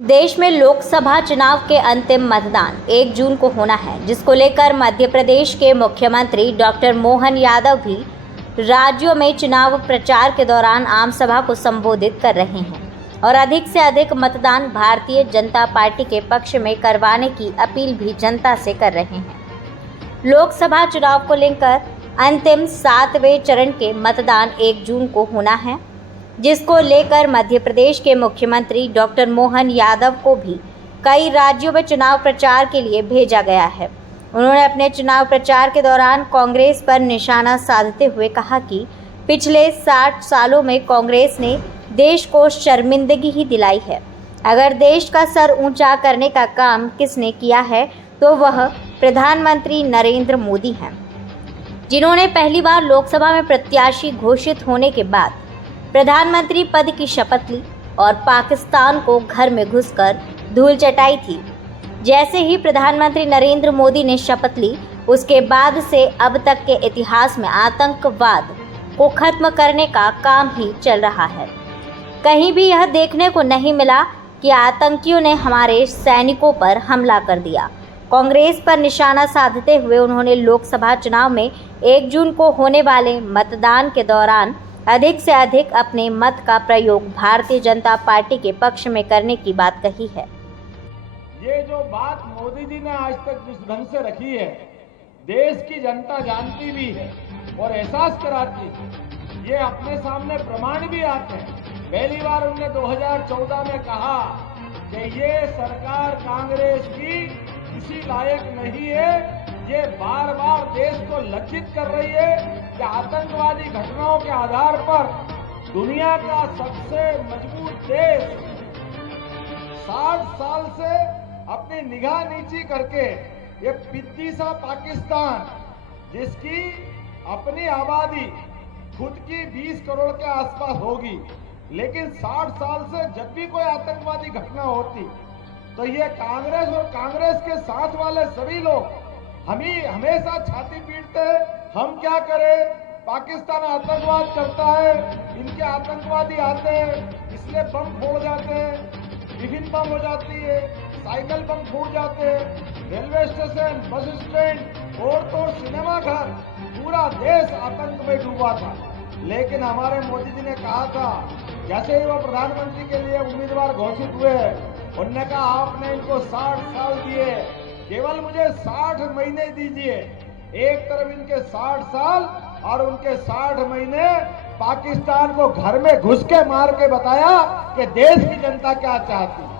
देश में लोकसभा चुनाव के अंतिम मतदान 1 जून को होना है, जिसको लेकर मध्य प्रदेश के मुख्यमंत्री डॉक्टर मोहन यादव भी राज्यों में चुनाव प्रचार के दौरान आम सभा को संबोधित कर रहे हैं और अधिक से अधिक मतदान भारतीय जनता पार्टी के पक्ष में करवाने की अपील भी जनता से कर रहे हैं। लोकसभा चुनाव को लेकर अंतिम 7वें चरण के मतदान 1 जून को होना है, जिसको लेकर मध्य प्रदेश के मुख्यमंत्री डॉक्टर मोहन यादव को भी कई राज्यों में चुनाव प्रचार के लिए भेजा गया है। उन्होंने अपने चुनाव प्रचार के दौरान कांग्रेस पर निशाना साधते हुए कहा कि पिछले 60 सालों में कांग्रेस ने देश को शर्मिंदगी ही दिलाई है। अगर देश का सर ऊंचा करने का काम किसने किया है तो वह प्रधानमंत्री नरेंद्र मोदी हैं, जिन्होंने पहली बार लोकसभा में प्रत्याशी घोषित होने के बाद प्रधानमंत्री पद की शपथ ली और पाकिस्तान को घर में घुसकर धूल चटाई थी। जैसे ही प्रधानमंत्री नरेंद्र मोदी ने शपथ ली, उसके बाद से अब तक के इतिहास में आतंकवाद को खत्म करने का काम ही चल रहा है। कहीं भी यह देखने को नहीं मिला कि आतंकियों ने हमारे सैनिकों पर हमला कर दिया। कांग्रेस पर निशाना साधते हुए उन्होंने लोकसभा चुनाव में 1 जून को होने वाले मतदान के दौरान अधिक से अधिक अपने मत का प्रयोग भारतीय जनता पार्टी के पक्ष में करने की बात कही है। ये जो बात मोदी जी ने आज तक जिस ढंग से रखी है, देश की जनता जानती भी है और एहसास कराती है। ये अपने सामने प्रमाण भी आते हैं। पहली बार उन्होंने 2014 में कहा कि ये सरकार कांग्रेस की किसी लायक नहीं है। ये बार बार देश को लज्जित कर रही है कि आतंकवादी घटनाओं के आधार पर दुनिया का सबसे मजबूत देश 60 साल से अपनी निगाह नीची करके ये पिद्दी सा पाकिस्तान, जिसकी अपनी आबादी खुद की 20 करोड़ के आसपास होगी, लेकिन 60 साल से जब भी कोई आतंकवादी घटना होती तो ये कांग्रेस और कांग्रेस के साथ वाले सभी लोग हमेशा छाती पीटते हैं। हम क्या करें, पाकिस्तान आतंकवाद करता है, इनके आतंकवादी आते हैं इसलिए बम फोड़ जाते हैं, विभिन्न बम हो जाती है, साइकिल बम फूट जाते हैं, रेलवे स्टेशन, बस स्टैंड और तो सिनेमा घर, पूरा देश आतंक में डूबा था। लेकिन हमारे मोदी जी ने कहा था, जैसे ही वो प्रधानमंत्री के लिए उम्मीदवार घोषित हुए, उन्होंने कहा आपने इनको 60 साल दिए, केवल मुझे 60 महीने दीजिए। एक तरफ इनके 60 साल और उनके 60 महीने पाकिस्तान को घर में घुस के मार के बताया कि देश की जनता क्या चाहती है।